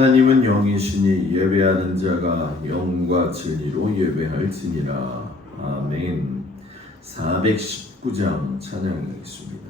하나님은 영이시니 예배하는 자가 영과 진리로 예배할지니라. 아멘. 419장 찬양하겠습니다.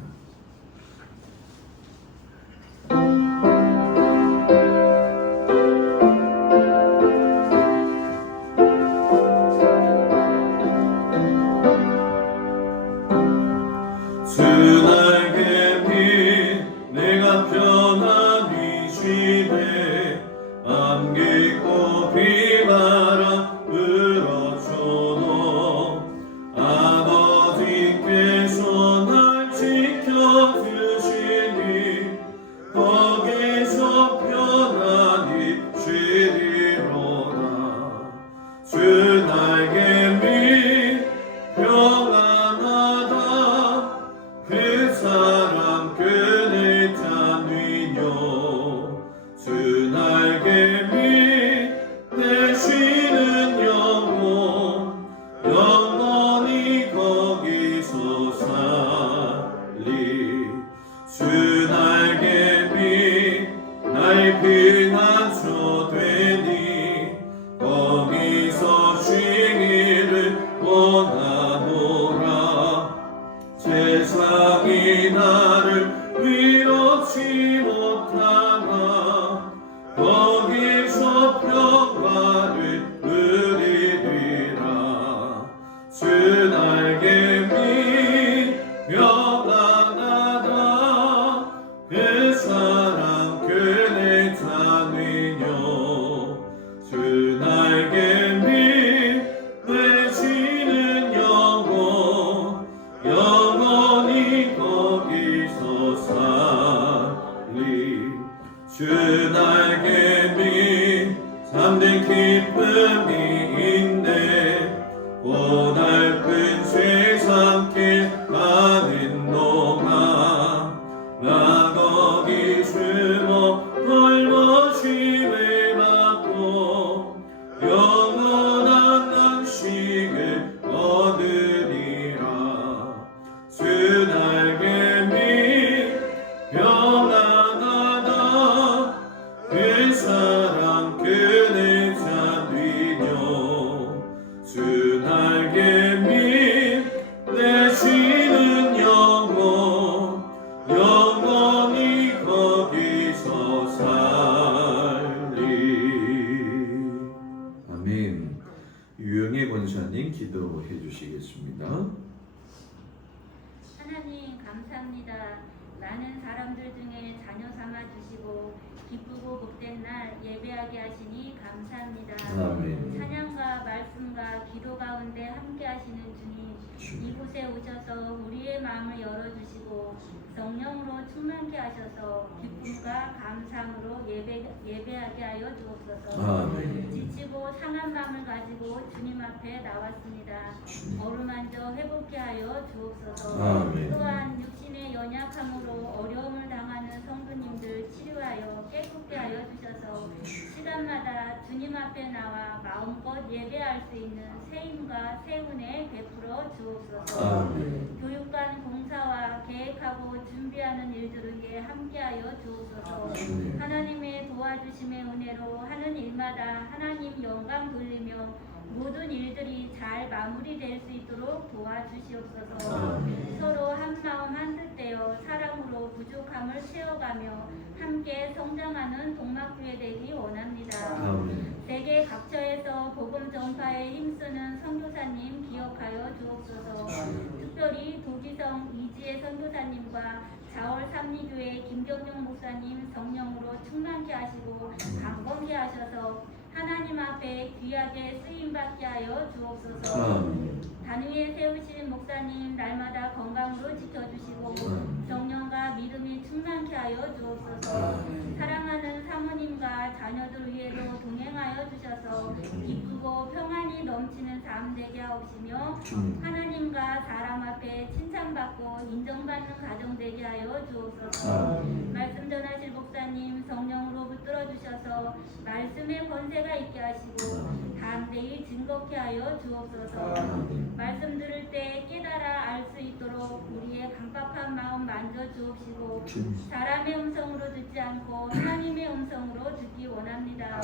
세상이 나를 위로치 못하나 거기서 평화를 누리리라. 주 날개 밑 평안하다. 그 사랑 그네 찬미녀. 주 날개 밑 되시는 영혼 영원히 거기서 살리. 주 날개 밑 참된 기쁨이 있네. 고달픈 세상길 가는 동안 나 거기 숨어 헐벗임을 받고 영원한 안식을 얻으리라. 주 날개 밑 평안하다. 그 사랑 그네 찬미녀. 주 날개 밑 되시는 영혼 영원히 거기서 살리. 아멘. 유영애 권사님 기도해 주시겠습니다. 하나님 감사합니다. 많은 사람들 중에 자녀 삼아 주시고 기쁘고 복된 날 예배하게 하시니 감사합니다. 아멘. 찬양과 말씀과 기도 가운데 함께 하시는 주님, 이곳에 오셔서 우리의 마음을 열어주시고 성령으로 충만케 하셔서 기쁨과 감사함으로 예배하게 하여 주옵소서. 아멘. 지치고 상한 마음을 가지고 주님 앞에 나왔습니다. 어루만져 회복케 하여 주옵소서. 아멘. 또한 육신의 연약함으로 어려움을 당하는 성도님들 치료하여 깨끗게 하여 주셔서 시간마다 주님 앞에 나와 마음껏 예배할 수 있는 새 힘과 새 은혜 베풀어 주옵소서. 아멘. 교육관 공사와 계획하고 준비하는 일들을 위해 함께하여 주옵소서. 주님. 하나님의 도와주심의 은혜로 하는 일마다 하나님 영광 돌리며 모든 일들이 잘 마무리될 수 있도록 도와주시옵소서. 아멘. 서로 한마음 한뜻 되어 사랑으로 부족함을 채워가며 함께 성장하는 동막교회 되기 원합니다. 아멘. 세계 각처에서 복음 전파에 힘쓰는 선교사님 기억하여 주옵소서. 특별히 도지성 이지혜 선교사님과 자월 삼리교회 김경룡 목사님 성령으로 충만케 하시고 강건케 하셔서 하나님 앞에 귀하게 쓰임받게 하여 주옵소서. 아멘. 단 위에 세우신 목사님 날마다 건강으로 지켜주시고 성령과 믿음이 충만케 하여 주옵소서. 사랑하는 사모님과 자녀들 위에도 동행하여 주셔서 기쁘고 평안이 넘치는 삶 되게 하옵시며 하나님과 사람 앞에 칭찬받고 인정받는 가정 되게 하여 주옵소서. 아멘. 말씀 전하실 목사님 성령으로 붙들어 주셔서 주옵소서. 말씀에 권세가 있게 하시고 담대히 증거케 하여 주옵소서. 말씀 들을 때 깨달아 알 수 있도록 우리의 강팍한 마음 만져 주옵시고 사람의 음성으로 듣지 않고 하나님의 음성으로 듣기 원합니다.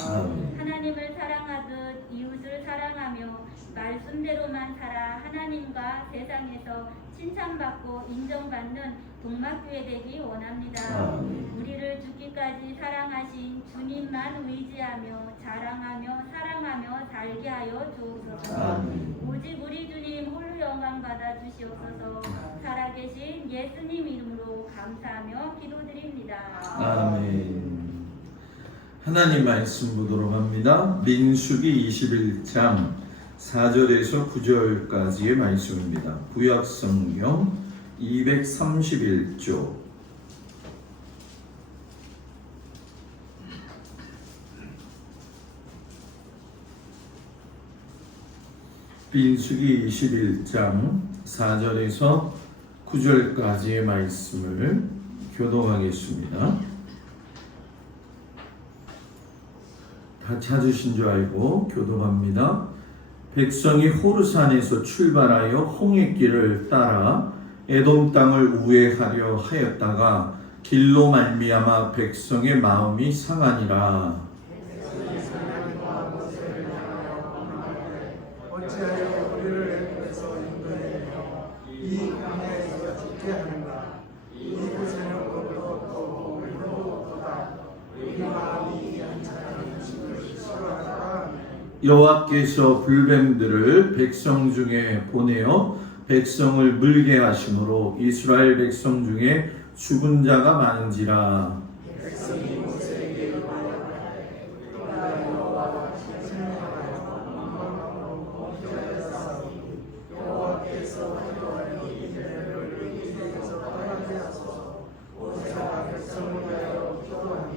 하나님을 사랑하듯 이웃을 사랑하며 말씀대로만 살아 하나님과 세상에서 칭찬받고 인정받는 동막교회 되기 원합니다. 우리를 죽기까지 사랑하신 주님만 의지하며 자랑하며 사랑하며 살게 하여 주옵소서. 오직 우리 주님 홀로 영광 받아 주시옵소서. 살아계신 예수님 이름으로 감사하며 기도드립니다. 아멘. 하나님 말씀 보도록 합니다. 민수기 21장 4절에서 9절까지의 말씀입니다. 구약성경 231조. 민수기 21장 4절에서 9절까지의 말씀을 교독하겠습니다. 다 찾으신 줄 알고 교독합니다. 백성이 호르산에서 출발하여 홍해길을 따라 에돔 땅을 우회하려 하였다가 길로 말미암아 백성의 마음이 상하니라. 어찌하여 우리를 애굽에서 인도하여 이 광야에서 죽게 하는가? 이곳에는 것도 또 물도 없도다. 우리 마음이 한창한 음식을 싫어하다가 여호와께서 불뱀들을 백성 중에 보내어 백성을 물게 하심으로 이스라엘 백성 중에 죽은 자가 많은지라. 백성이 모세에게 이르되 우리가 여호와와 생명하여 만방하고 기다렸사오니 여호와께서 기도하니 이들을 이집트에서 떠나게 하소서. 모세가 백성을 위하여 기도하니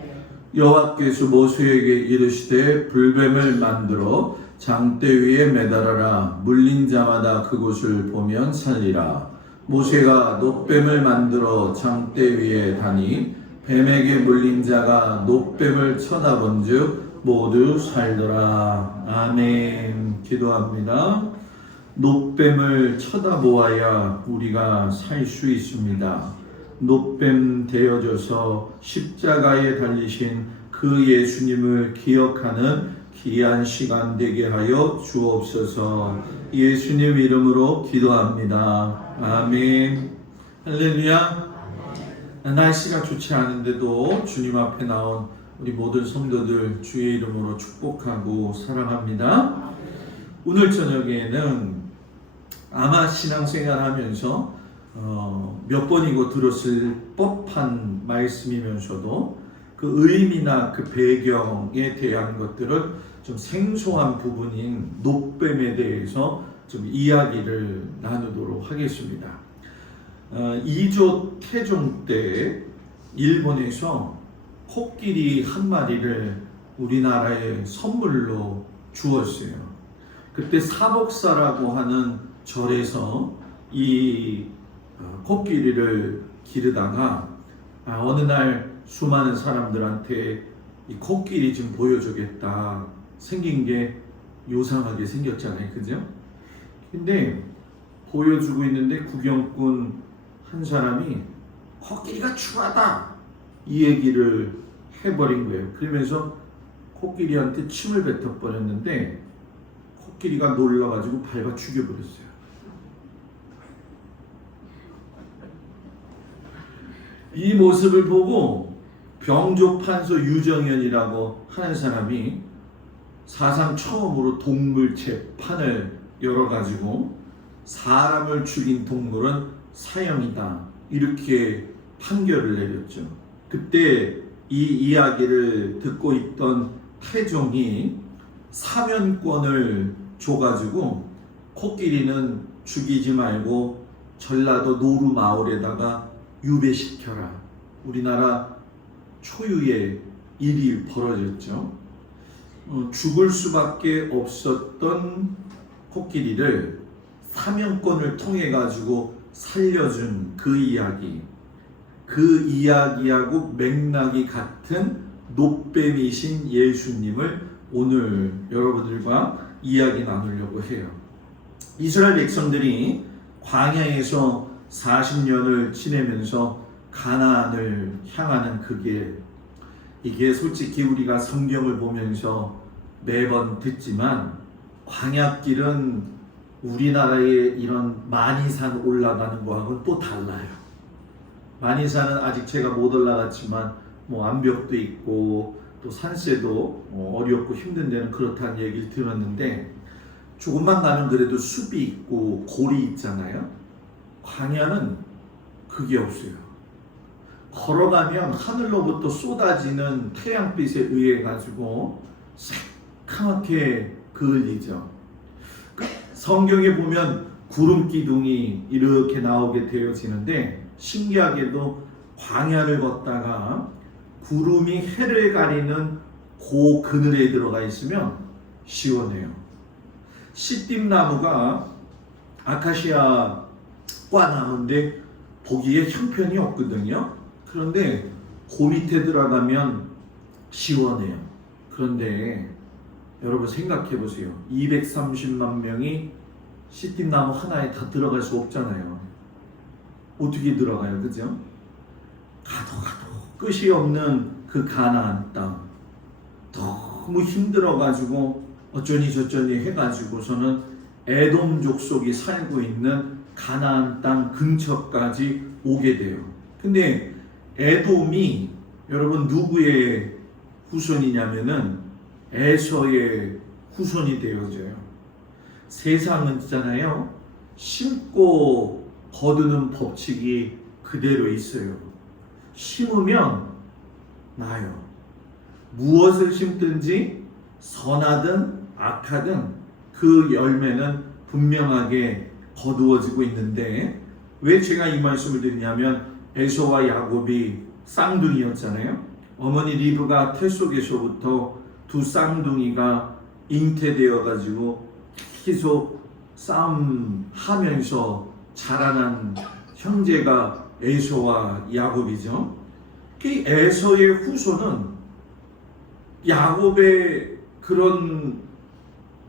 여호와께서 모세에게 이르시되 불뱀을 만들어 장대 위에 매달아라. 물린 자마다 그곳을 보면 살리라. 모세가 놋뱀을 만들어 장대 위에 다니 뱀에게 물린 자가 놋뱀을 쳐다본즉 모두 살더라. 아멘. 기도합니다. 놋뱀을 쳐다보아야 우리가 살 수 있습니다. 놋뱀 되어져서 십자가에 달리신 그 예수님을 기억하는 귀한 시간 되게 하여 주옵소서. 예수님 이름으로 기도합니다. 아멘. 할렐루야. 날씨가 좋지 않은데도 주님 앞에 나온 우리 모든 성도들 주의 이름으로 축복하고 사랑합니다. 오늘 저녁에는 아마 신앙생활 하면서 몇 번이고 들었을 법한 말씀이면서도 그 의미나 그 배경에 대한 것들을 좀 생소한 부분인 놋뱀에 대해서 좀 이야기를 나누도록 하겠습니다. 2조 태종 때 일본에서 코끼리 한 마리를 우리나라에 선물로 주었어요. 그때 사복사라고 하는 절에서 이 코끼리를 기르다가 어느 날 수많은 사람들한테 이 코끼리 좀 보여주겠다. 생긴 게 요상하게 생겼잖아요. 그죠? 근데 보여주고 있는데 구경꾼 한 사람이 코끼리가 추하다. 이 얘기를 해버린 거예요. 그러면서 코끼리한테 침을 뱉어버렸는데 코끼리가 놀라가지고 밟아 죽여버렸어요. 이 모습을 보고 병조판서 유정현이라고 하는 사람이 사상 처음으로 동물 재판을 열어가지고 사람을 죽인 동물은 사형이다 이렇게 판결을 내렸죠. 그때 이 이야기를 듣고 있던 태종이 사면권을 줘가지고 코끼리는 죽이지 말고 전라도 노루 마을에다가 유배시켜라. 우리나라 초유의 일이 벌어졌죠. 죽을 수밖에 없었던 코끼리를 사면권을 통해 가지고 살려준 그 이야기, 그 이야기하고 맥락이 같은 노뱀이신 예수님을 오늘 여러분들과 이야기 나누려고 해요. 이스라엘 백성들이 광야에서 40년을 지내면서 가나안을 향하는 그 길, 이게 솔직히 우리가 성경을 보면서 매번 듣지만 광야길은 우리나라의 이런 많이산 올라가는 거하고는 또 달라요. 많이산은 아직 제가 못 올라갔지만 뭐 암벽도 있고 또 산세도 어렵고 힘든 데는 그렇다는 얘기를 들었는데, 조금만 가면 그래도 숲이 있고 골이 있잖아요. 광야는 그게 없어요. 걸어가면 하늘로부터 쏟아지는 태양빛에 의해 가지고 새카맣게 그을리죠. 성경에 보면 구름 기둥이 이렇게 나오게 되어지는데, 신기하게도 광야를 걷다가 구름이 해를 가리는 그 그늘에 들어가 있으면 시원해요. 시띠나무가 아카시아 꽈나무인데 보기에 형편이 없거든요. 그런데 그 밑에 들어가면 시원해요. 그런데 여러분 생각해 보세요. 230만 명이 시띠나무 하나에 다 들어갈 수 없잖아요. 어떻게 들어가요? 그죠? 가도 끝이 없는 그 가나안 땅, 너무 힘들어가지고 어쩌니 저쩌니 해가지고서는 에돔 족속이 살고 있는 가나안 땅 근처까지 오게 돼요. 근데 에돔이 여러분 누구의 후손이냐면은 에서의 후손이 되어져요. 세상은 있잖아요, 심고 거두는 법칙이 그대로 있어요. 심으면 나요. 무엇을 심든지 선하든 악하든 그 열매는 분명하게 거두어지고 있는데, 왜 제가 이 말씀을 드리냐면 에서와 야곱이 쌍둥이였잖아요. 어머니 리브가 태 속에서부터 두 쌍둥이가 잉태되어 가지고 계속 싸움하면서 자라난 형제가 에서와 야곱이죠. 그 에서의 후손은 야곱의 그런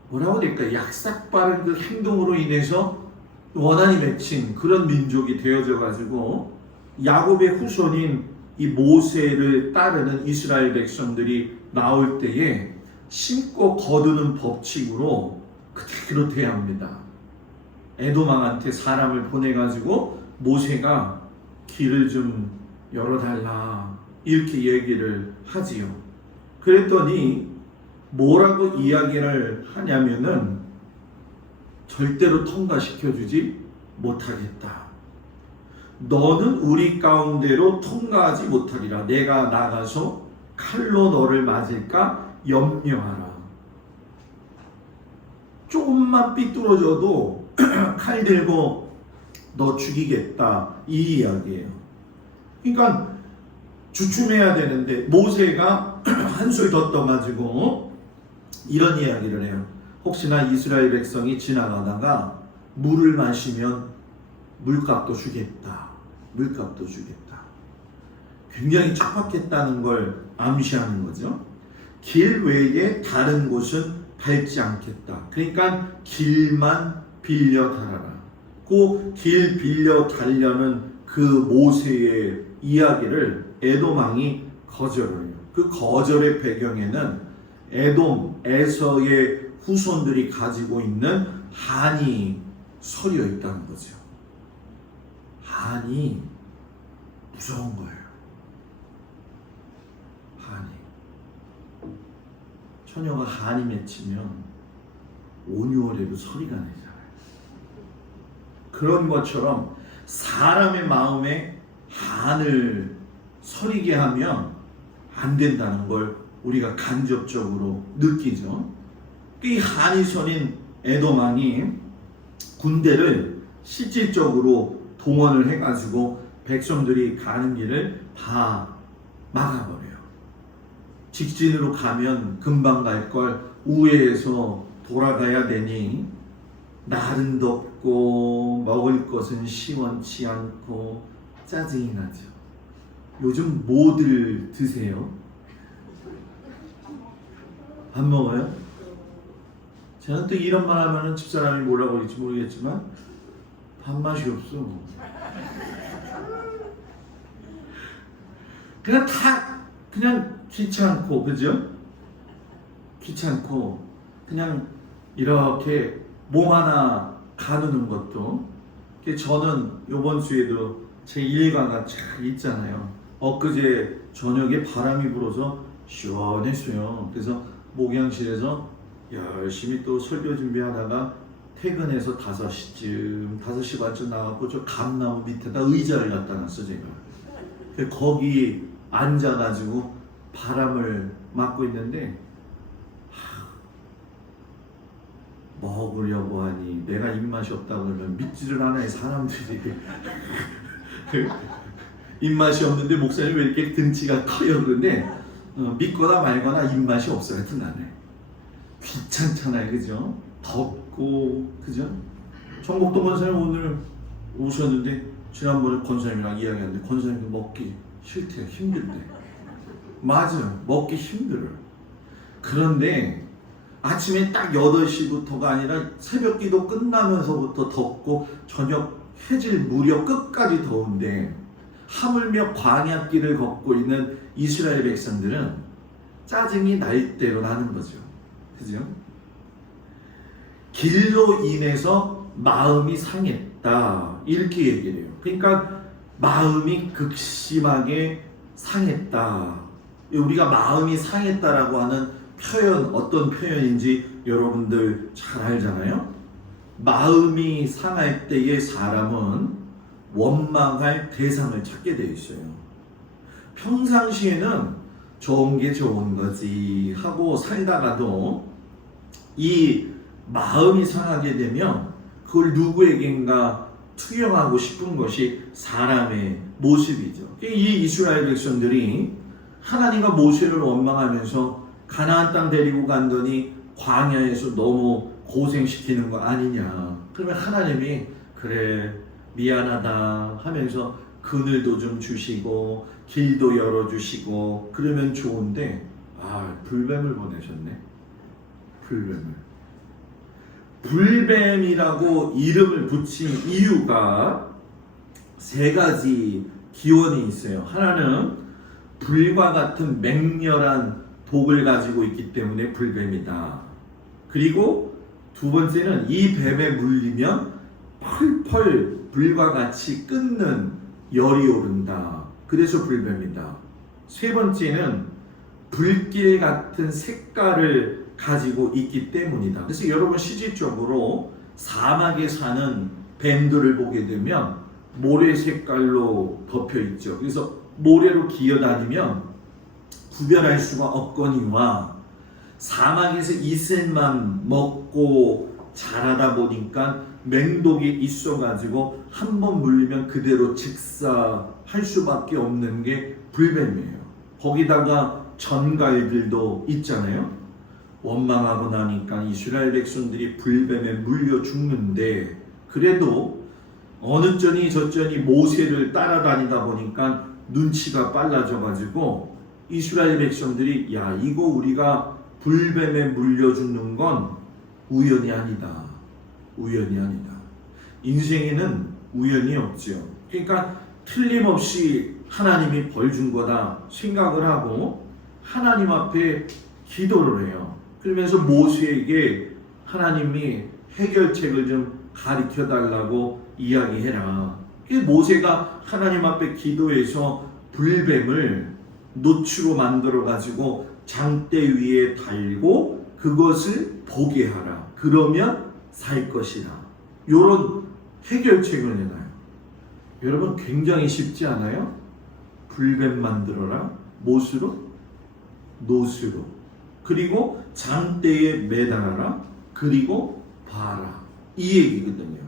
뭐라고 될까, 약삭빠른 그 행동으로 인해서 원한이 맺힌 그런 민족이 되어져 가지고 야곱의 후손인 이 모세를 따르는 이스라엘 백성들이 나올 때에 심고 거두는 법칙으로 그대로 돼야 합니다. 에돔 왕한테 사람을 보내가지고 모세가 길을 좀 열어달라 이렇게 얘기를 하지요. 그랬더니 뭐라고 이야기를 하냐면은 절대로 통과시켜주지 못하겠다. 너는 우리 가운데로 통과하지 못하리라. 내가 나가서 칼로 너를 맞을까 염려하라. 조금만 삐뚤어져도 칼 들고 너 죽이겠다 이 이야기예요. 그러니까 주춤해야 되는데 모세가 한술 더 떠가지고 이런 이야기를 해요. 혹시나 이스라엘 백성이 지나가다가 물을 마시면 물값도 주겠다. 물값도 주겠다. 굉장히 척박했다는 걸 암시하는 거죠. 길 외에 다른 곳은 밟지 않겠다. 그러니까 길만 빌려 달아라. 그 길 빌려 달려는 그 모세의 이야기를 에돔 왕이 거절해요. 그 거절의 배경에는 에돔, 에서의 후손들이 가지고 있는 한이 서려 있다는 거죠. 한이 무서운 거예요. 한이. 처녀가 한이 맺히면 5, 6월에도 소리가 내잖아요. 그런 것처럼 사람의 마음에 한을 서리게 하면 안 된다는 걸 우리가 간접적으로 느끼죠. 이 한이 서린 에돔 왕이 군대를 실질적으로 동원을 해가지고 백성들이 가는 길을 다 막아버려요. 직진으로 가면 금방 갈 걸 우회해서 돌아가야 되니 날은 덥고 먹을 것은 시원치 않고 짜증이 나죠. 요즘 뭐들 드세요? 안 먹어요? 저는 또 이런 말 하면은 집사람이 뭐라고 할지 모르겠지만 밥맛이 없어. 그냥 그냥 귀찮고, 그죠? 귀찮고 그냥 이렇게 몸 하나 가누는 것도. 저는 이번 주에도 제 일과가 잘 있잖아요. 엊그제 저녁에 바람이 불어서 시원했어요. 그래서 목양실에서 열심히 또 설교 준비하다가 퇴근해서 5시 반쯤 나가고 저 감나무 밑에다 의자를 갖다 놨어 제가. 거기 앉아가지고 바람을 맞고 있는데 먹으려고 하니 내가 입맛이 없다고 그러면 믿지를 않아요 사람들이. 입맛이 없는데 목사님 왜 이렇게 등치가 커요? 그런데 믿거나 말거나 입맛이 없어요. 하여튼 나는 귀찮잖아요, 그죠? 덥고, 그죠? 청곡동 권사님 오늘 오셨는데 지난번에 권사님이랑 이야기했는데 권사님도 먹기 싫대요. 힘들대. 맞아요, 먹기 힘들어요. 그런데 아침에 딱 8시부터가 아니라 새벽 기도 끝나면서부터 덥고 저녁 해질 무렵 끝까지 더운데 하물며 광야길을 걷고 있는 이스라엘 백성들은 짜증이 날 대로 나는 거죠. 그죠? 길로 인해서 마음이 상했다. 이렇게 얘기를 해요. 그러니까 마음이 극심하게 상했다. 우리가 마음이 상했다라고 하는 표현, 어떤 표현인지 여러분들 잘 알잖아요. 마음이 상할 때의 사람은 원망할 대상을 찾게 되어 있어요. 평상시에는 좋은 게 좋은 거지 하고 살다가도 이 마음이 상하게 되면 그걸 누구에겐가 투영하고 싶은 것이 사람의 모습이죠. 이 이스라엘 백성들이 하나님과 모세를 원망하면서 가나안 땅 데리고 간더니 광야에서 너무 고생시키는 거 아니냐. 그러면 하나님이 그래 미안하다 하면서 그늘도 좀 주시고 길도 열어주시고 그러면 좋은데 불뱀을 보내셨네. 불뱀이라고 이름을 붙인 이유가 3가지 기원이 있어요. 하나는 불과 같은 맹렬한 독을 가지고 있기 때문에 불뱀이다. 그리고 2번째는 이 뱀에 물리면 펄펄 불과 같이 끓는 열이 오른다. 그래서 불뱀이다. 3번째는 불길 같은 색깔을 가지고 있기 때문이다. 그래서 여러분 실질적으로 사막에 사는 뱀들을 보게 되면 모래 색깔로 덮여 있죠. 그래서 모래로 기어다니면 구별할 수가 없거니와 사막에서 이슬만 먹고 자라다 보니까 맹독이 있어가지고 한번 물리면 그대로 즉사할 수밖에 없는 게 불뱀이에요. 거기다가 전갈들도 있잖아요. 원망하고 나니까 이스라엘 백성들이 불뱀에 물려 죽는데 그래도 어느 쩌니 저쩌니 모세를 따라다니다 보니까 눈치가 빨라져가지고 이스라엘 백성들이 이거 우리가 불뱀에 물려 죽는 건 우연이 아니다. 인생에는 우연이 없죠. 그러니까 틀림없이 하나님이 벌 준 거다 생각을 하고 하나님 앞에 기도를 해요. 그러면서 모세에게 하나님이 해결책을 좀 가르쳐 달라고 이야기해라. 모세가 하나님 앞에 기도해서 불뱀을 노추로 만들어 가지고 장대 위에 달고 그것을 보게 하라. 그러면 살 것이라. 이런 해결책을 내놔요. 여러분 굉장히 쉽지 않아요? 불뱀 만들어라. 못으로? 노스로. 그리고 장대에 매달아라. 그리고 봐라. 이 얘기거든요.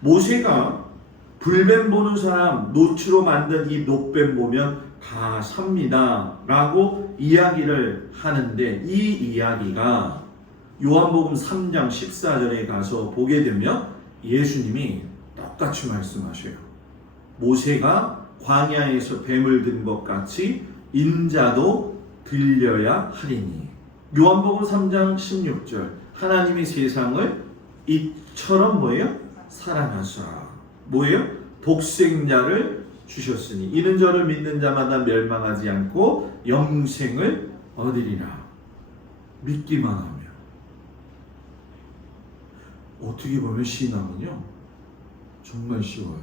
모세가 불뱀 보는 사람 노추로 만든 이 노뱀 보면 다 삽니다 라고 이야기를 하는데 이 이야기가 요한복음 3장 14절에 가서 보게 되면 예수님이 똑같이 말씀하셔요. 모세가 광야에서 뱀을 든 것 같이 인자도 들려야 하리니. 요한복음 3장 16절 하나님이 세상을 이처럼 뭐예요? 사랑하사 뭐예요? 독생자를 주셨으니 이는 저를 믿는 자마다 멸망하지 않고 영생을 얻으리라. 믿기만 하면. 어떻게 보면 신앙은요 정말 쉬워요.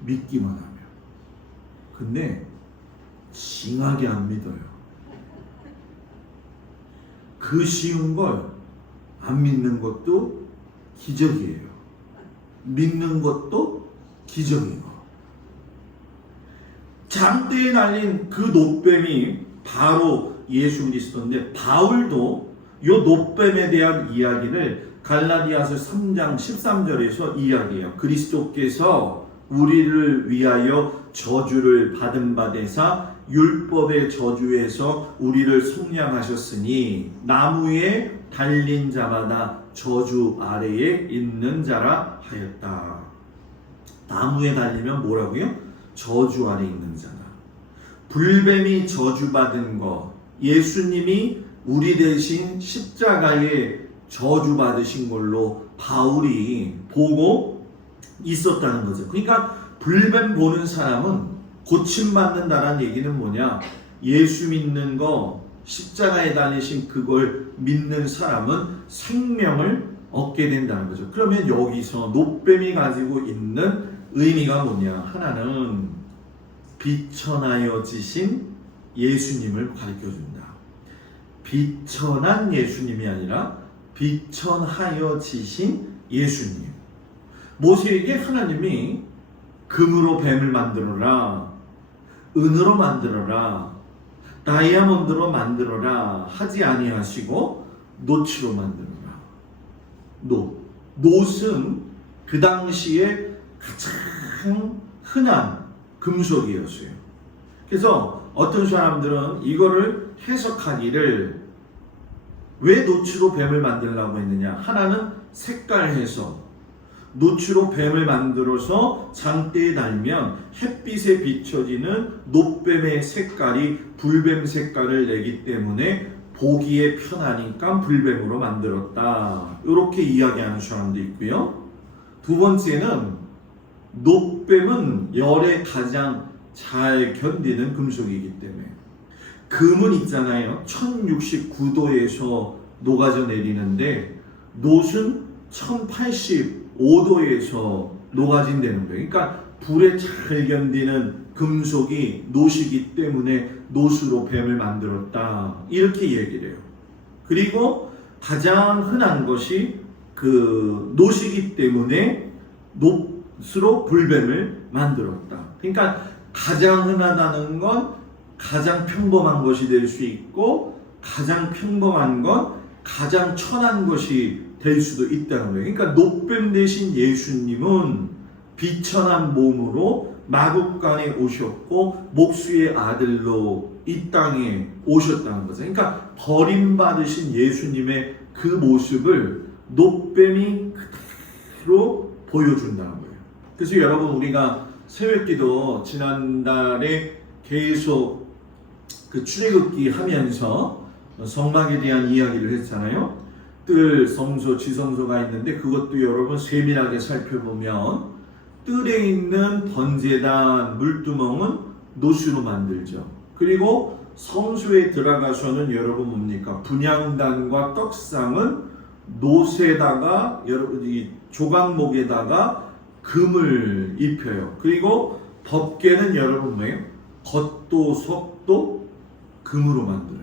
믿기만 하면. 근데 징하게 안 믿어요. 그 쉬운 걸 안 믿는 것도 기적이에요. 믿는 것도 기적이에요. 장대에 날린 그 노뱀이 바로 예수 그리스도인데 바울도 이 노뱀에 대한 이야기를 갈라디아서 3장 13절에서 이야기해요. 그리스도께서 우리를 위하여 저주를 받은 바 되사 율법의 저주에서 우리를 속량하셨으니 나무에 달린 자마다 저주 아래에 있는 자라 하였다. 나무에 달리면 뭐라고요? 저주 아래 있는 자다. 불뱀이 저주받은 것, 예수님이 우리 대신 십자가에 저주받으신 걸로 바울이 보고 있었다는 거죠. 그러니까 불뱀 보는 사람은 고침받는다라는 얘기는 뭐냐? 예수 믿는 거, 십자가에 달리신 그걸 믿는 사람은 생명을 얻게 된다는 거죠. 그러면 여기서 노뱀이 가지고 있는 의미가 뭐냐? 하나는 비천하여지신 예수님을 가르쳐준다. 비천한 예수님이 아니라 비천하여지신 예수님. 모세에게 하나님이 금으로 뱀을 만들어라, 은으로 만들어라, 다이아몬드로 만들어라 하지 아니하시고 노치로 만들어라. 노트은 그 당시에 가장 흔한 금속이었어요. 그래서 어떤 사람들은 이거를 해석하기를 왜 노치로 뱀을 만들려고 했느냐? 하나는 색깔 해석. 노치로 뱀을 만들어서 장대에 달면 햇빛에 비춰지는 노뱀의 색깔이 불뱀 색깔을 내기 때문에 보기에 편하니까 불뱀으로 만들었다. 이렇게 이야기하는 사람도 있고요. 두 번째는 노뱀은 열에 가장 잘 견디는 금속이기 때문에 금은 있잖아요. 1069도에서 녹아져 내리는데 노은 1085도에서 녹아진다는 거예요. 그러니까 불에 잘 견디는 금속이 노시기 때문에 노수로 뱀을 만들었다. 이렇게 얘기를 해요. 그리고 가장 흔한 것이 그 노시기 때문에 노수로 불뱀을 만들었다. 그러니까 가장 흔하다는 건 가장 평범한 것이 될 수 있고 가장 평범한 건 가장 천한 것이 될 수도 있다는 거예요. 그러니까 노뱀 대신 예수님은 비천한 몸으로 마국간에 오셨고 목수의 아들로 이 땅에 오셨다는 거죠. 그러니까 버림받으신 예수님의 그 모습을 노뱀이 그대로 보여준다는 거예요. 그래서 여러분 우리가 새벽기도 지난달에 계속 그 출애굽기 하면서 성막에 대한 이야기를 했잖아요. 뜰, 성소, 지성소가 있는데 그것도 여러분 세밀하게 살펴보면 뜰에 있는 번제단, 물두멍은 노수로 만들죠. 그리고 성소에 들어가서는 여러분 뭡니까? 분향단과 떡상은 노새다가 여러분 이 조각목에다가 금을 입혀요. 그리고 법궤는 여러분 뭐예요? 겉도 속도 금으로 만들어요.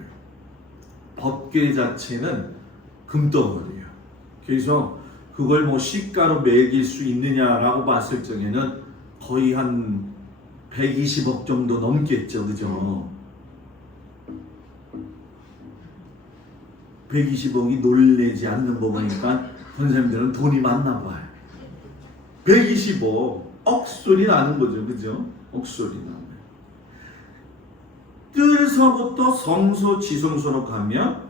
법궤 자체는 금덩어리예요. 그래서 그걸 뭐 시가로 매길 수 있느냐라고 봤을 적에는 거의 한 120억 정도 넘겠죠. 그죠? 120억이 놀래지 않는 거 보니까 선생님들은 돈이 많나 봐요. 120억 억소리 나는 거죠. 그죠? 억소리 나는. 뜰서부터 성소, 지성소로 가면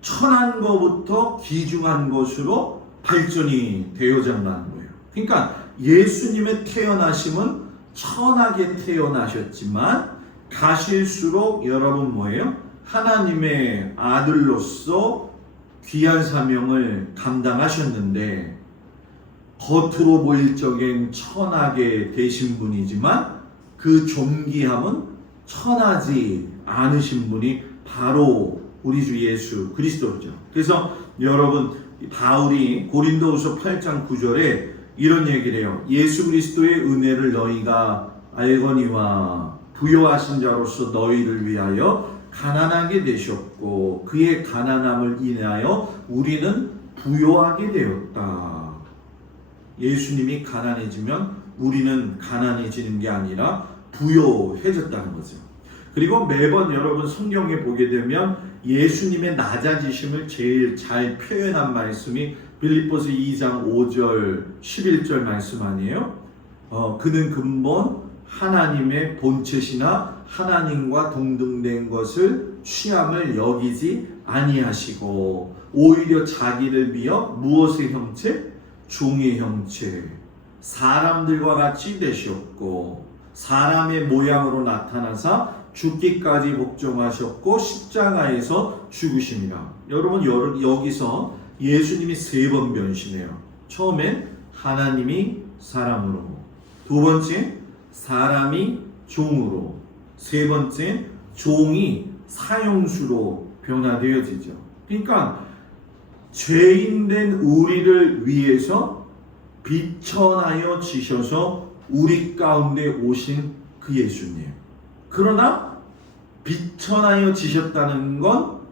천한 것부터 귀중한 것으로 발전이 되어져 가는 거예요. 그러니까 예수님의 태어나심은 천하게 태어나셨지만 가실수록 여러분 뭐예요? 하나님의 아들로서 귀한 사명을 감당하셨는데 겉으로 보일 적엔 천하게 되신 분이지만 그 존귀함은 천하지 않으신 분이 바로 우리 주 예수 그리스도죠. 그래서 여러분 바울이 고린도후서 8장 9절에 이런 얘기를 해요. 예수 그리스도의 은혜를 너희가 알거니와 부요하신 자로서 너희를 위하여 가난하게 되셨고 그의 가난함을 인하여 우리는 부요하게 되었다. 예수님이 가난해지면 우리는 가난해지는 게 아니라 부요해졌다는 거죠. 그리고 매번 여러분 성경에 보게 되면 예수님의 낮아지심을 제일 잘 표현한 말씀이 빌립보서 2장 5절 11절 말씀 아니에요? 그는 근본 하나님의 본체시나 하나님과 동등된 것을 취함을 여기지 아니하시고 오히려 자기를 비어 무엇의 형체? 종의 형체, 사람들과 같이 되셨고 사람의 모양으로 나타나사 죽기까지 복종하셨고 십자가에서 죽으심이라. 여러분 여기서 예수님이 3번 변신해요. 처음엔 하나님이 사람으로, 두 번째 사람이 종으로, 세 번째 종이 사형수로 변화되어지죠. 그러니까 죄인된 우리를 위해서 비천하여 지셔서 우리 가운데 오신 그 예수님. 그러나 비천하여 지셨다는 건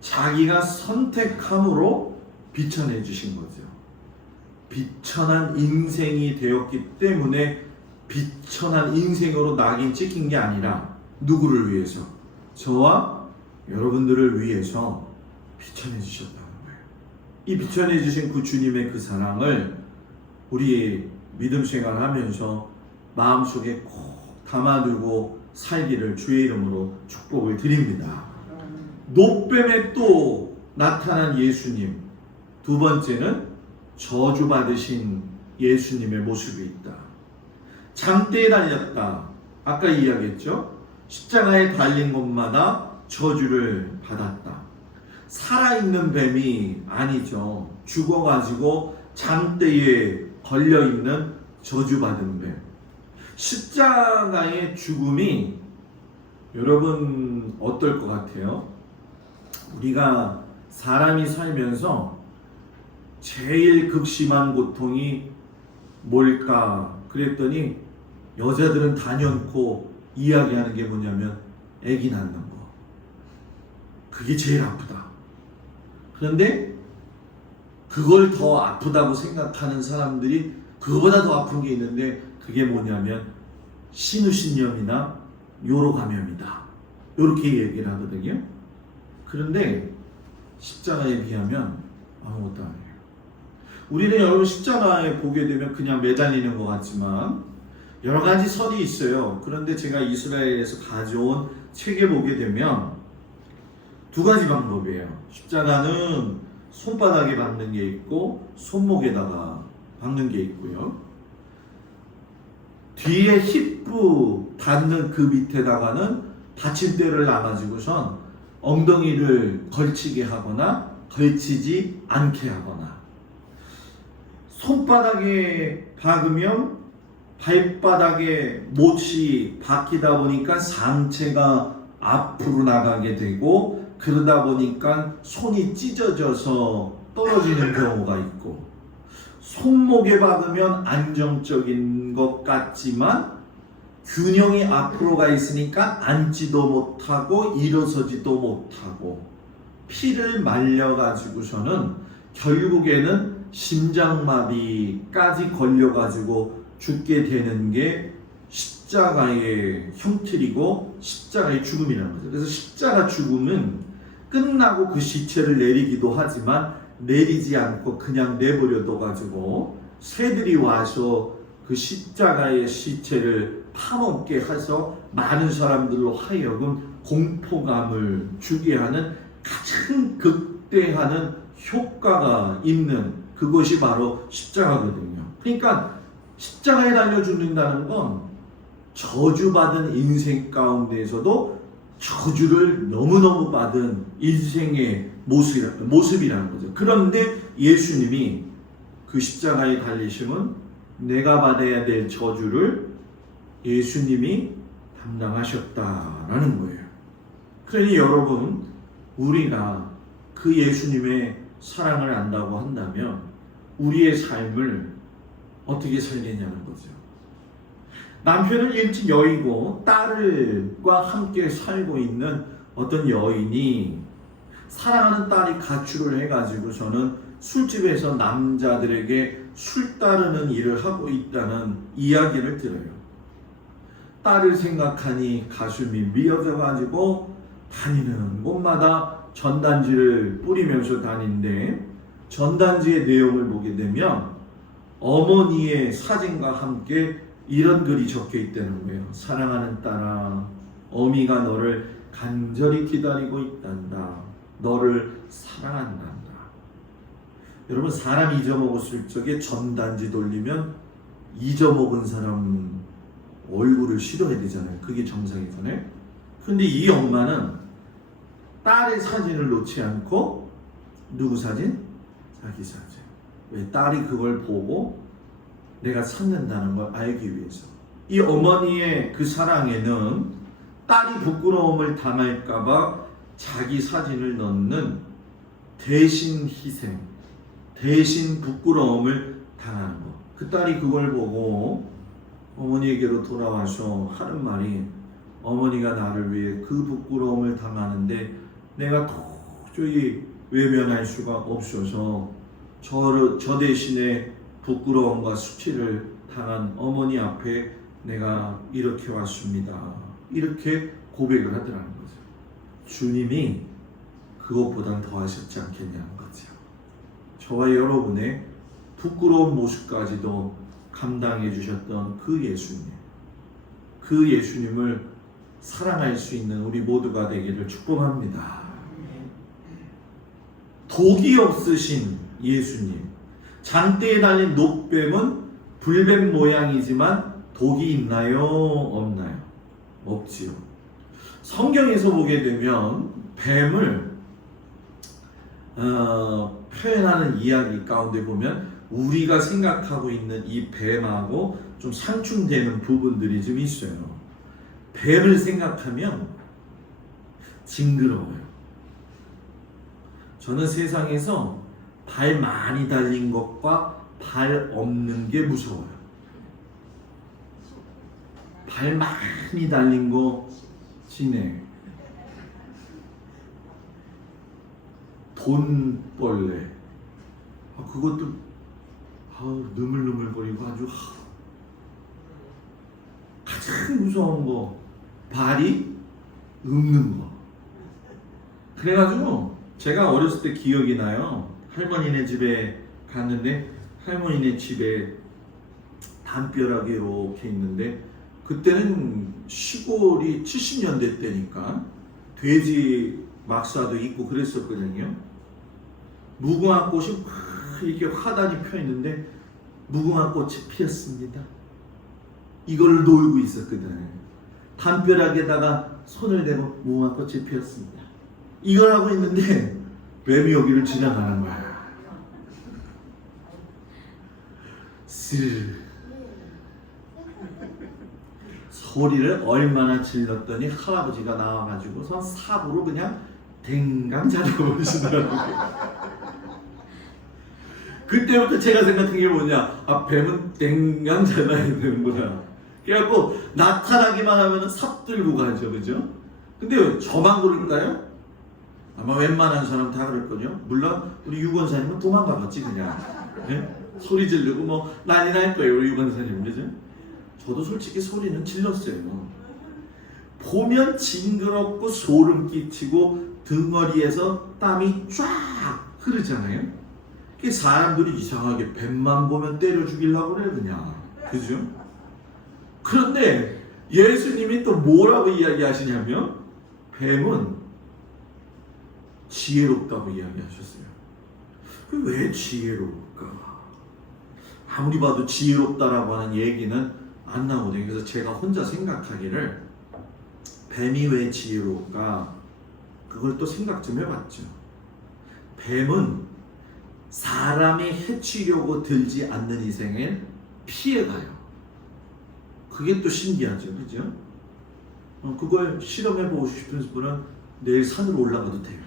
자기가 선택함으로 비천해 주신 거죠. 비천한 인생이 되었기 때문에 비천한 인생으로 낙인 찍힌 게 아니라 누구를 위해서? 저와 여러분들을 위해서 비천해 주셨다는 거예요. 이 비천해 주신 그 주님의 그 사랑을 우리 믿음 생활하면서 마음속에 꼭 담아두고 살기를 주의 이름으로 축복을 드립니다. 노뱀에 또 나타난 예수님, 두 번째는 저주받으신 예수님의 모습이 있다. 장대에 달렸다. 아까 이야기했죠. 십자가에 달린 곳마다 저주를 받았다. 살아있는 뱀이 아니죠. 죽어가지고 장대에 걸려있는 저주받은 뱀. 십자가의 죽음이 여러분 어떨 것 같아요? 우리가 사람이 살면서 제일 극심한 고통이 뭘까? 그랬더니 여자들은 단연코 이야기하는 게 뭐냐면 아기 낳는 거. 그게 제일 아프다. 그런데 그걸 더 아프다고 생각하는 사람들이 그거보다 더 아픈 게 있는데 그게 뭐냐면 신우신염이나 요로감염이다. 이렇게 얘기를 하거든요. 그런데 십자가에 비하면 아무것도 아니에요. 우리는 여러분 십자가에 보게 되면 그냥 매달리는 것 같지만 여러 가지 설이 있어요. 그런데 제가 이스라엘에서 가져온 책에 보게 되면 두 가지 방법이에요. 십자가는 손바닥에 박는 게 있고 손목에다가 박는 게 있고요. 뒤에 힙부 닿는 그 밑에다가는 받침대를 놔가지고선 엉덩이를 걸치게 하거나 걸치지 않게 하거나, 손바닥에 박으면 발바닥에 못이 박히다 보니까 상체가 앞으로 나가게 되고 그러다 보니까 손이 찢어져서 떨어지는 경우가 있고, 손목에 박으면 안정적인 것 같지만 균형이 앞으로 가 있으니까 앉지도 못하고 일어서지도 못하고 피를 말려가지고서는 결국에는 심장마비까지 걸려가지고 죽게 되는 게 십자가의 형틀이고 십자가의 죽음이라는 거죠. 그래서 십자가 죽음은 끝나고 그 시체를 내리기도 하지만 내리지 않고 그냥 내버려둬 가지고 새들이 와서 그 십자가의 시체를 파먹게 해서 많은 사람들로 하여금 공포감을 주게 하는 가장 극대화하는 효과가 있는 그것이 바로 십자가거든요. 그러니까 십자가에 달려 죽는다는 건 저주받은 인생 가운데에서도 저주를 너무너무 받은 인생의 모습이라는 거죠. 그런데 예수님이 그 십자가에 달리심은 내가 받아야 될 저주를 예수님이 담당하셨다라는 거예요. 그러니 여러분, 우리가 그 예수님의 사랑을 안다고 한다면 우리의 삶을 어떻게 살겠냐는 거죠. 남편을 일찍 여의고 딸과 함께 살고 있는 어떤 여인이 사랑하는 딸이 가출을 해가지고 저는 술집에서 남자들에게 술 따르는 일을 하고 있다는 이야기를 들어요. 딸을 생각하니 가슴이 미어져가지고 다니는 곳마다 전단지를 뿌리면서 다니는데, 전단지의 내용을 보게 되면 어머니의 사진과 함께 이런 글이 적혀 있다는 거예요. 사랑하는 딸아, 어미가 너를 간절히 기다리고 있단다. 너를 사랑한단다. 여러분, 사람 잊어먹었을 적에 전단지 돌리면 잊어먹은 사람 얼굴을 싫어해야 되잖아요. 그게 정상이잖아요. 근데 이 엄마는 딸의 사진을 놓지 않고 누구 사진? 자기 사진. 왜? 딸이 그걸 보고 내가 찾는다는 걸 알기 위해서. 이 어머니의 그 사랑에는 딸이 부끄러움을 당할까봐 자기 사진을 넣는 대신 희생, 대신 부끄러움을 당하는 거. 그 딸이 그걸 보고 어머니에게로 돌아와서 하는 말이, 어머니가 나를 위해 그 부끄러움을 당하는데 내가 도저히 외면할 수가 없어서 저 대신에 부끄러움과 수치를 당한 어머니 앞에 내가 이렇게 왔습니다. 이렇게 고백을 하더라는 거죠. 주님이 그것보단 더 하셨지 않겠냐는 거죠. 저와 여러분의 부끄러운 모습까지도 감당해 주셨던 그 예수님, 그 예수님을 사랑할 수 있는 우리 모두가 되기를 축복합니다. 독이 없으신 예수님, 장대에 달린 노뱀은 불뱀 모양이지만 독이 있나요? 없나요? 없지요. 성경에서 보게 되면 뱀을 표현하는 이야기 가운데 보면 우리가 생각하고 있는 이 뱀하고 좀 상충되는 부분들이 좀 있어요. 뱀을 생각하면 징그러워요. 저는 세상에서 발 많이 달린 것과 발 없는 게 무서워요. 발 많이 달린 거 진해. 돈벌레. 그것도 느물느물거리고 아주 가장 무서운 거 발이 읊는 거. 그래가지고 제가 어렸을 때 기억이 나요. 할머니네 집에 갔는데 할머니네 집에 담벼락이 이렇게 있는데, 그때는 시골이 70년대 때니까 돼지 막사도 있고 그랬었거든요. 무궁화 꽃이 막 이렇게 화단이 펴 있는데 무궁화 꽃이 피었습니다. 이걸 놀고 있었거든요. 담벼락에다가 손을 대고 무궁화 꽃이 피었습니다. 이걸 하고 있는데 뱀이 여기를 지나가는 거야. 스르르. 소리를 얼마나 질렀더니 할아버지가 나와가지고서 삽으로 그냥 댕강 잘라버리시더라고요. 그때부터 제가 생각한 게 뭐냐, 뱀은 댕강 잘라야 되는구나. 그래갖고 나타나기만 하면 삽 들고 가죠, 그죠? 근데 저만 그럴까요? 아마 웬만한 사람 다 그럴 거죠. 물론 우리 유권사님은 도망가봤지 그냥. 네? 소리 지르고 뭐 난리 날 거예요, 우리 유권사님, 그죠? 저도 솔직히 소리는 질렀어요. 보면 징그럽고 소름 끼치고 등어리에서 땀이 쫙 흐르잖아요. 그 사람들이 이상하게 뱀만 보면 때려 죽이려고 그래 그냥, 그죠? 그런데 예수님이 또 뭐라고 이야기하시냐면 뱀은 지혜롭다고 이야기하셨어요. 왜 지혜로울까? 아무리 봐도 지혜롭다라고 하는 얘기는 안 나오네요. 그래서 제가 혼자 생각하기를 뱀이 왜 지혜로울까? 그걸 또 생각 좀 해봤죠. 뱀은 사람이 해치려고 들지 않는 이생에 피해가요. 그게 또 신기하죠, 그죠? 그걸 실험해보고 싶은 분은 내일 산으로 올라가도 돼요.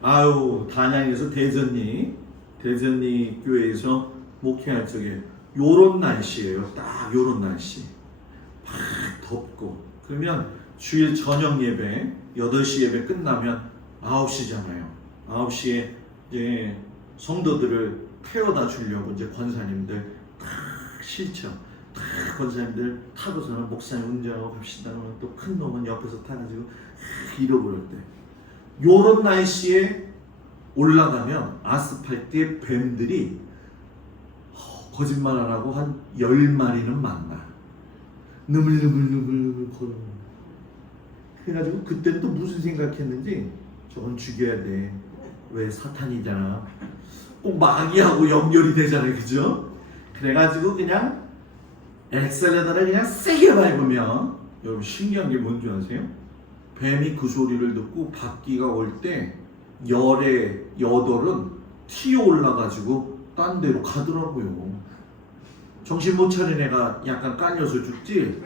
아유, 단양에서 대전리 교회에서 목회할 적에 요런 날씨예요. 딱 요런 날씨. 막 덥고. 그러면 주일 저녁 예배 8시 예배 끝나면 9시잖아요. 9시에 이제 성도들을 태워다 주려고 이제 권사님들 딱 실쳐. 딱 권사님들 타고서는 목사님 운전하고 갑시다. 또 큰 놈은 옆에서 타가지고 잃어버릴 때. 요런 날씨에 올라가면 아스팔트에 뱀들이 거짓말 안 하고 한 10마리는 만나. 느물느물느물 걸어. 그래가지고 그때는 또 무슨 생각했는지 저건 죽여야 돼. 왜 사탄이잖아. 꼭 마귀하고 연결이 되잖아요, 그죠? 그래가지고 그냥 엑셀레터를 그냥 세게 밟으면 여러분 신기한 게 뭔지 아세요? 뱀이 그 소리를 듣고 바퀴가 올 때 열의 여덟은 튀어 올라가지고 딴 데로 가더라고요. 정신 못 차린 애가 약간 깔려서 죽지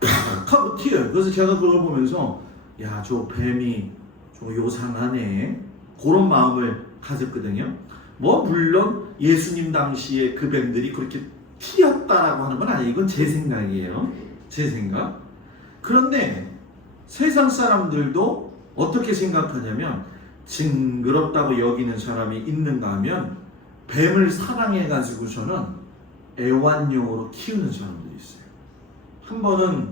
팍 하고 튀어요. 그래서 제가 그걸 보면서 야, 저 뱀이 좀 요상하네 그런 마음을 가졌거든요. 뭐 물론 예수님 당시에 그 뱀들이 그렇게 튀었다라고 하는 건 아니에요. 이건 제 생각이에요. 제 생각. 그런데 세상 사람들도 어떻게 생각하냐면 징그럽다고 여기는 사람이 있는가 하면 뱀을 사랑해가지고서는 애완용으로 키우는 사람들이 있어요. 한 번은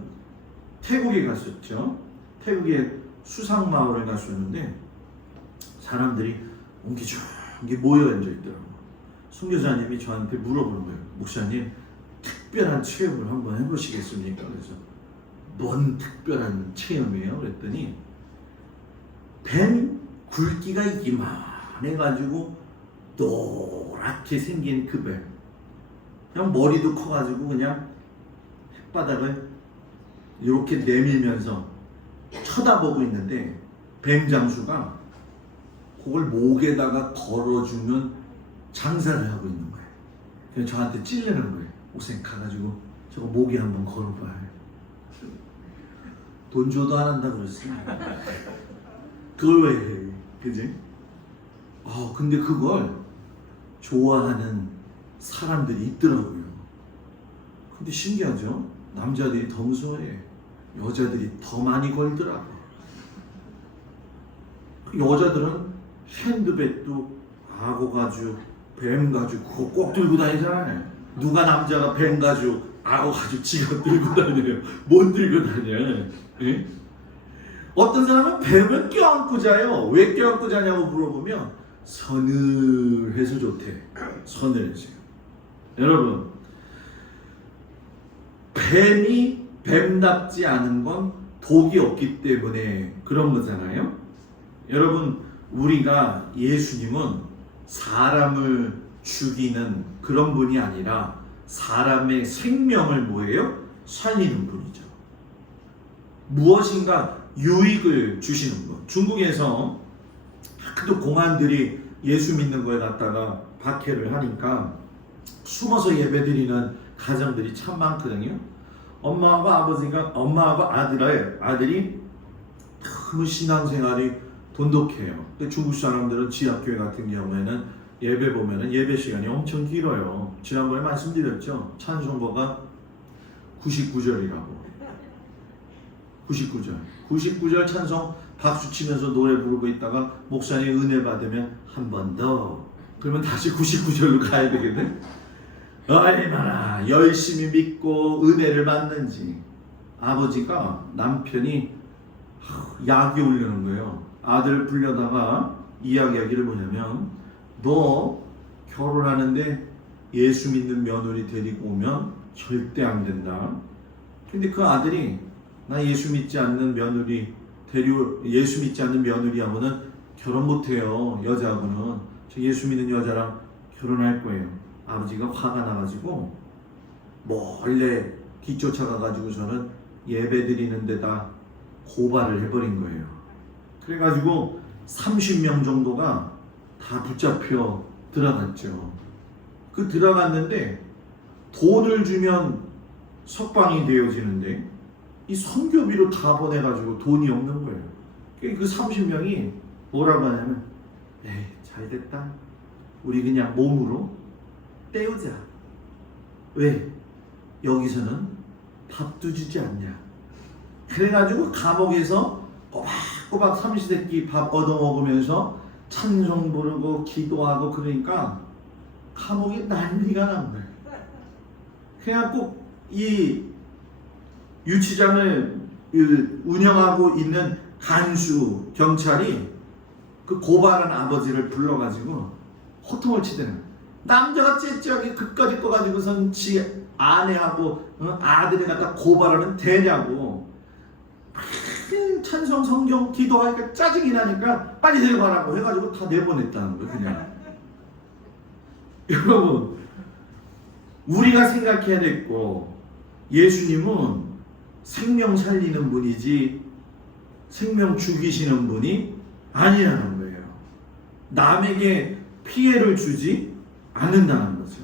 태국에 갔었죠. 태국에 수상마을에 갔었는데 사람들이 옹기종기 모여 앉아 있더라고요. 선교사님이 저한테 물어보는 거예요. 목사님, 특별한 체험을 한번 해보시겠습니까? 그래서 뭔 특별한 체험이에요? 그랬더니 뱀 굵기가 이만해가지고 노랗게 생긴 그 뱀, 그냥 머리도 커가지고 그냥 혓바닥을 이렇게 내밀면서 쳐다보고 있는데 뱀 장수가 그걸 목에다가 걸어주는 장사를 하고 있는 거예요. 그래서 저한테 찔르는 거예요. 목사님 가가지고 저거 목에 한번 걸어봐요. 돈 줘도 안 한다고 그랬어요. 그걸 왜 해? 그지? 근데 그걸 좋아하는 사람들이 있더라고요. 근데 신기하죠? 남자들이 더 무서워해. 여자들이 더 많이 걸더라고. 그 여자들은 핸드백도 악어 가죽, 뱀 가죽 그거 꼭 들고 다니잖아요. 누가 남자가 뱀 가죽, 악어 가죽 지가 들고 다녀요? 못 들고 다녀. 예? 어떤 사람은 뱀을 껴안고 자요. 왜 껴안고 자냐고 물어보면 서늘해서 좋대. 서늘해서. 여러분, 뱀이 뱀답지 않은 건 독이 없기 때문에 그런 거잖아요. 여러분, 우리가 예수님은 사람을 죽이는 그런 분이 아니라 사람의 생명을 뭐예요? 살리는 분이죠. 무엇인가 유익을 주시는 것. 중국에서 하도 공안들이 예수 믿는 거에 갖다가 박해를 하니까 숨어서 예배드리는 가정들이 참 많거든요. 엄마하고 아들이 너무 신앙생활이 돈독해요. 근데 중국 사람들은 지하교회 같은 경우에는 예배 보면은 예배 시간이 엄청 길어요. 지난번에 말씀드렸죠. 찬송가가 99절이라고. 99절 찬송 박수 치면서 노래 부르고 있다가 목사님 은혜 받으면 한 번 더. 그러면 다시 99절로 가야 되겠네. 얼마나 열심히 믿고 은혜를 받는지. 아버지가 남편이 약이 오르는 거예요. 아들을 불려다가 이야기하기를 뭐냐면 너 결혼하는데 예수 믿는 며느리 데리고 오면 절대 안 된다. 근데 그 아들이 나 예수 믿지 않는 며느리하고는 결혼 못해요. 여자하고는. 저 예수 믿는 여자랑 결혼할 거예요. 아버지가 화가 나가지고 몰래 뒤쫓아가가지고서는 예배 드리는 데다 고발을 해버린 거예요. 그래가지고 30명 정도가 다 붙잡혀 들어갔죠. 그 들어갔는데 돈을 주면 석방이 되어지는데 이 선교비로 다 보내가지고 돈이 없는 거예요. 그 30명이 뭐라고 하냐면, 에이 잘됐다, 우리 그냥 몸으로 때우자. 왜? 여기서는 밥도 주지 않냐. 그래가지고 감옥에서 꼬박꼬박 삼시세끼 밥 얻어먹으면서 찬송 부르고 기도하고, 그러니까 감옥이 난리가 난 거예요. 그래갖고 이 유치장을 운영하고 있는 간수 경찰이 그 고발한 아버지를 불러가지고 호통을 치대는 거예요. 남자가 째째하게 그까짓 거 가지고선 지 아내하고 아들이 갖다 고발하면 되냐고. 찬송 성경 기도하니까 짜증이 나니까 빨리 데려가라고 해가지고 다 내보냈다는 거예요. 그냥 여러분, 우리가 생각해야 됐고, 예수님은 생명 살리는 분이지 생명 죽이시는 분이 아니라는 거예요. 남에게 피해를 주지 않는다는 거죠.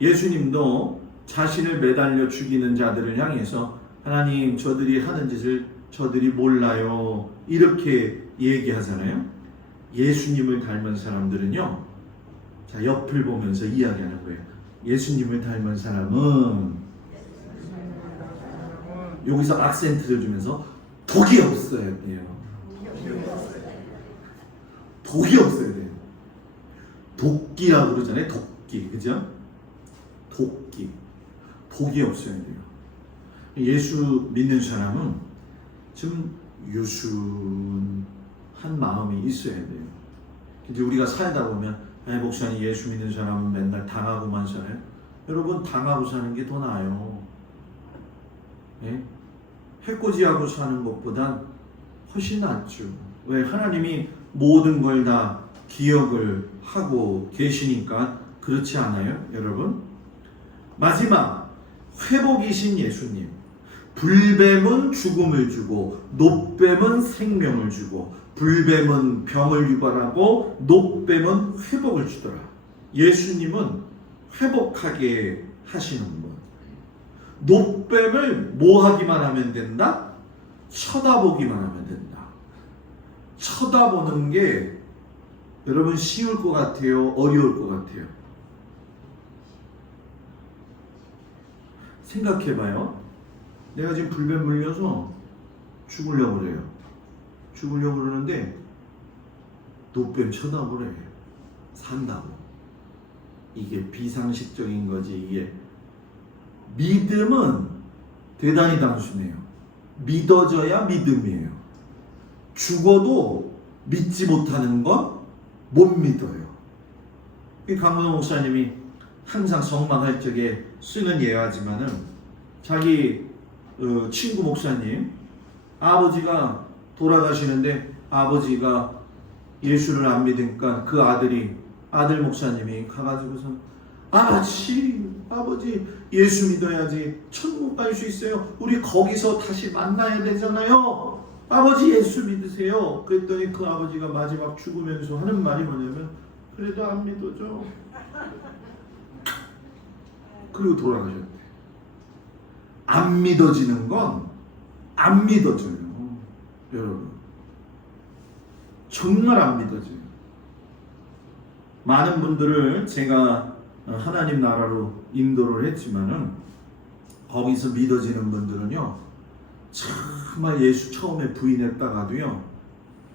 예수님도 자신을 매달려 죽이는 자들을 향해서 하나님, 저들이 하는 짓을 저들이 몰라요, 이렇게 얘기하잖아요. 예수님을 닮은 사람들은요, 자, 옆을 보면서 이야기하는 거예요. 예수님을 닮은 사람은, 여기서 악센트를 주면서 독이 없어야 돼요. 독이 없어야 돼요. 도끼라고 그러잖아요. 도끼, 그죠? 도끼, 독이 없어야 돼요. 예수 믿는 사람은 좀 유순한 마음이 있어야 돼요. 이제 우리가 살다 보면, 목사님, 예수 믿는 사람은 맨날 당하고만 살아요. 여러분, 당하고 사는 게 더 나아요. 예? 해코지하고 사는 것보단 훨씬 낫죠. 왜? 하나님이 모든 걸 다 기억을 하고 계시니까. 그렇지 않아요, 여러분? 마지막, 회복이신 예수님. 불뱀은 죽음을 주고 놋뱀은 생명을 주고, 불뱀은 병을 유발하고 놋뱀은 회복을 주더라. 예수님은 회복하게 하시는 분. 놋뱀을 뭐 하기만 하면 된다? 쳐다보기만 하면 된다. 쳐다보는 게 여러분 쉬울 것 같아요? 어려울 것 같아요? 생각해봐요. 내가 지금 불뱀 물려서 죽으려고 그래요. 죽으려고 그러는데 놋뱀 쳐다보래. 산다고. 이게 비상식적인 거지. 이게 믿음은 대단히 단순해요. 믿어져야 믿음이에요. 죽어도 믿지 못하는 건 못 믿어요. 강문호 목사님이 항상 성만할 적에 쓰는 예화지만은, 자기 친구 목사님 아버지가 돌아가시는데 아버지가 예수를 안 믿으니까 그 아들 목사님이 가가지고서, 아버지 예수 믿어야지 천국 갈 수 있어요. 우리 거기서 다시 만나야 되잖아요. 아버지 예수 믿으세요. 그랬더니 그 아버지가 마지막 죽으면서 하는 말이 뭐냐면, 그래도 안 믿어줘. 그리고 돌아가셨대. 안 믿어지는 건 안 믿어져요. 여러분, 정말 안 믿어져요. 많은 분들을 제가 하나님 나라로 인도를 했지만은, 거기서 믿어지는 분들은요, 정말 예수 처음에 부인했다가도요,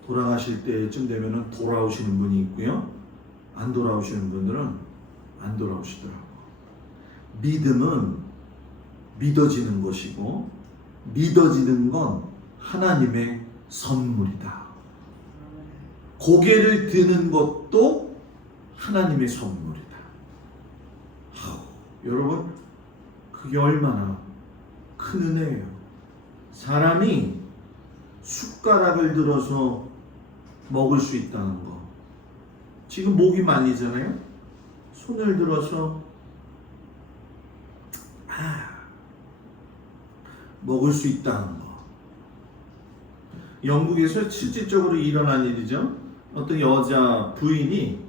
돌아가실 때쯤 되면은 돌아오시는 분이 있고요, 안 돌아오시는 분들은 안 돌아오시더라고요. 믿음은 믿어지는 것이고, 믿어지는 건 하나님의 선물이다. 고개를 드는 것도 하나님의 선물이다. 여러분, 그게 얼마나 큰 은혜예요. 사람이 숟가락을 들어서 먹을 수 있다는 거. 지금 목이 말리잖아요. 손을 들어서 먹을 수 있다는 거. 영국에서 실질적으로 일어난 일이죠. 어떤 여자 부인이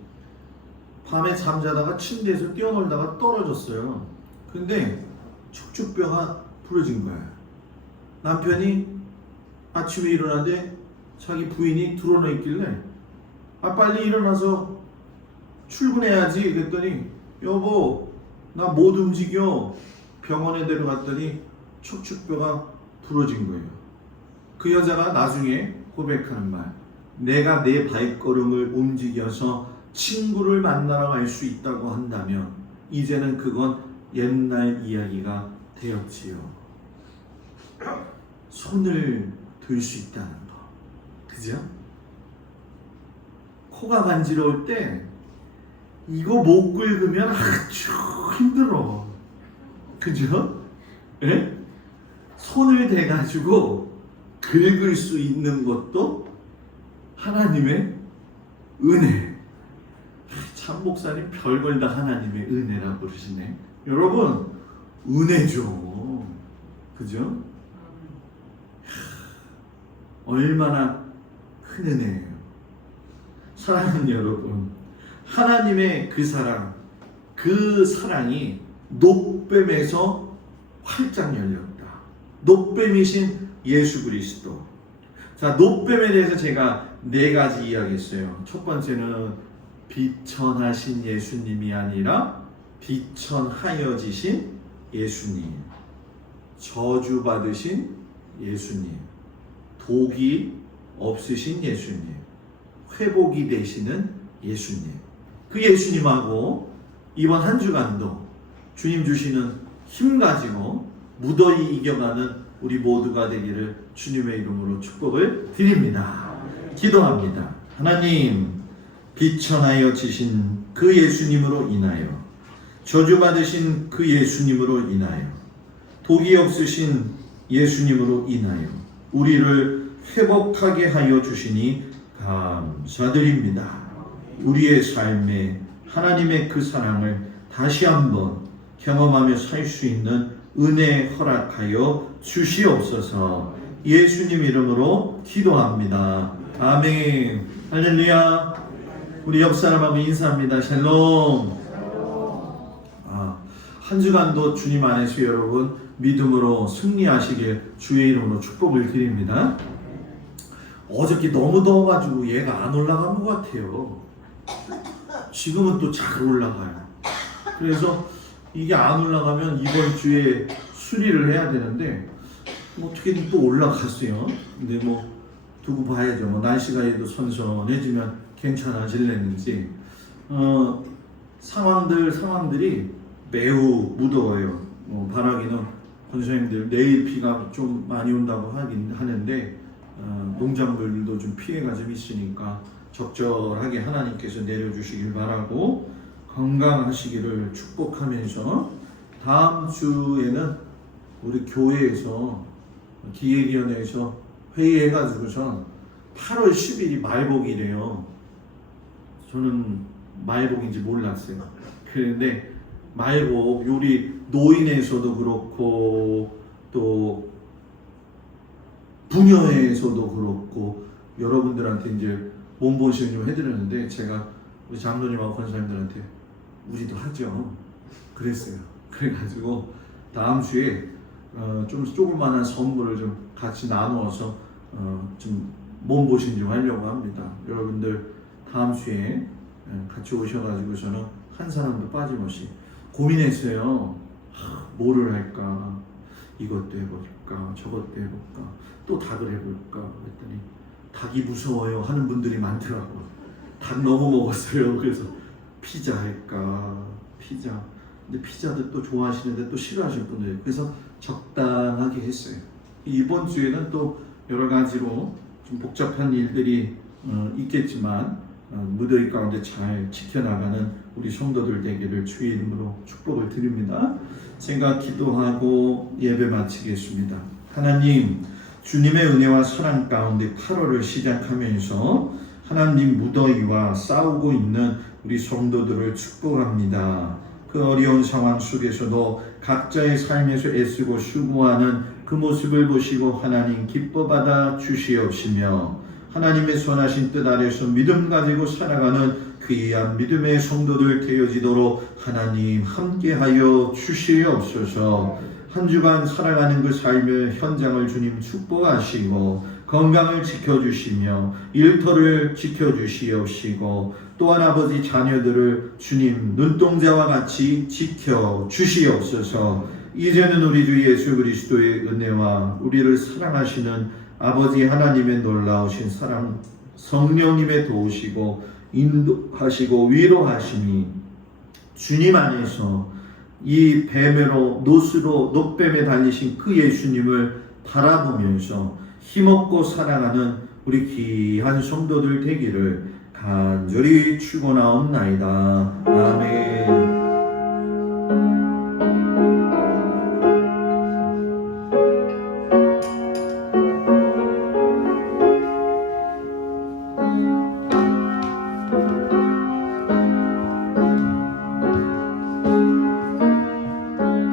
밤에 잠자다가 침대에서 뛰어놀다가 떨어졌어요. 근데 척추뼈가 부러진 거예요. 남편이 아침에 일어났는데 자기 부인이 드러나 있길래 빨리 일어나서 출근해야지 그랬더니 여보 나 못 움직여. 병원에 데려갔더니 척추뼈가 부러진 거예요. 그 여자가 나중에 고백하는 말, 내가 내 발걸음을 움직여서 친구를 만나러 갈 수 있다고 한다면 이제는 그건 옛날 이야기가 되었지요. 손을 들 수 있다는 거, 그죠? 코가 간지러울 때 이거 못 긁으면 아주 힘들어, 그죠? 예? 손을 대가지고 긁을 수 있는 것도 하나님의 은혜. 참 목사님 별걸 다 하나님의 은혜라고 그러시네. 여러분 은혜죠, 그죠? 얼마나 큰 은혜예요. 사랑하는 여러분, 하나님의 그 사랑, 그 사랑이 놋뱀에서 활짝 열렸다. 놋뱀이신 예수 그리스도. 자, 놋뱀에 대해서 제가 4가지 이야기했어요. 첫 번째는 비천하신 예수님이 아니라 비천하여지신 예수님, 저주받으신 예수님, 독이 없으신 예수님, 회복이 되시는 예수님. 그 예수님하고 이번 한 주간도 주님 주시는 힘 가지고 무더위 이겨가는 우리 모두가 되기를 주님의 이름으로 축복을 드립니다. 기도합니다. 하나님, 비천하여 지신 그 예수님으로 인하여, 저주받으신 그 예수님으로 인하여, 독이 없으신 예수님으로 인하여 우리를 회복하게 하여 주시니 감사드립니다. 우리의 삶에 하나님의 그 사랑을 다시 한번 경험하며 살 수 있는 은혜 허락하여 주시옵소서. 예수님 이름으로 기도합니다. 아멘. 할렐루야. 우리 옆 사람하고 인사합니다. 샬롬. 한 주간도 주님 안에서 여러분 믿음으로 승리하시길 주의 이름으로 축복을 드립니다. 어저께 너무 더워가지고 얘가 안 올라간 것 같아요. 지금은 또 잘 올라가요. 그래서 이게 안 올라가면 이번 주에 수리를 해야 되는데 어떻게든 또 올라갔어요. 근데 뭐 두고 봐야죠. 뭐 날씨가 얘도 선선해지면 괜찮아질랬는지. 상황들이 매우 무더워요. 바라기는 권사님들 내일 비가 좀 많이 온다고 하긴 하는데 농작물도 좀 피해가 좀 있으니까 적절하게 하나님께서 내려주시길 바라고 건강하시기를 축복하면서 다음 주에는 우리 교회에서 기획위원회에서 회의해가지고선 8월 10일이 말복이래요. 저는 말복인지 몰랐어요. 그런데 말복, 우리 노인에서도 그렇고 또 부녀회에서도 그렇고 여러분들한테 이제 몸보신 좀 해드렸는데 제가 우리 장로님하고 권사님들한테 우리도 하죠. 그랬어요. 그래가지고 다음 주에 좀 조그만한 선물을 좀 같이 나누어서 좀 몸보신 좀 하려고 합니다. 여러분들 다음 주에 같이 오셔가지고 저는 한 사람도 빠짐없이 고민했어요. 뭐를 할까? 이것도 해볼까? 저것도 해볼까? 또 닭을 해볼까? 그랬더니 닭이 무서워요 하는 분들이 많더라고요. 닭 너무 먹었어요. 그래서 피자 할까? 피자. 근데 피자도 또 좋아하시는데 또 싫어하시는 분들. 그래서 적당하게 했어요. 이번 주에는 또 여러 가지로 좀 복잡한 일들이 있겠지만 무더위 가운데 잘 지켜나가는 우리 성도들 되기를 주의 이름으로 축복을 드립니다. 제가 기도하고 예배 마치겠습니다. 하나님, 주님의 은혜와 사랑 가운데 8월을 시작하면서 하나님 무더위와 싸우고 있는 우리 성도들을 축복합니다. 그 어려운 상황 속에서도 각자의 삶에서 애쓰고 수고하는 그 모습을 보시고 하나님 기뻐받아 주시옵시며 하나님의 선하신 뜻 아래서 믿음 가지고 살아가는 귀한 믿음의 성도들 되어지도록 하나님 함께하여 주시옵소서. 한 주간 살아가는 그 삶의 현장을 주님 축복하시고 건강을 지켜주시며 일터를 지켜주시옵시고 또한 아버지 자녀들을 주님 눈동자와 같이 지켜주시옵소서. 이제는 우리 주 예수 그리스도의 은혜와 우리를 사랑하시는 아버지 하나님의 놀라우신 사랑 성령님의 도우시고 인도하시고 위로하심이 주님 안에서 이 뱀으로 노스로 높뱀에 달리신 그 예수님을 바라보면서 힘없고 사랑하는 우리 귀한 성도들 되기를 간절히 축원하옵나이다. 아멘.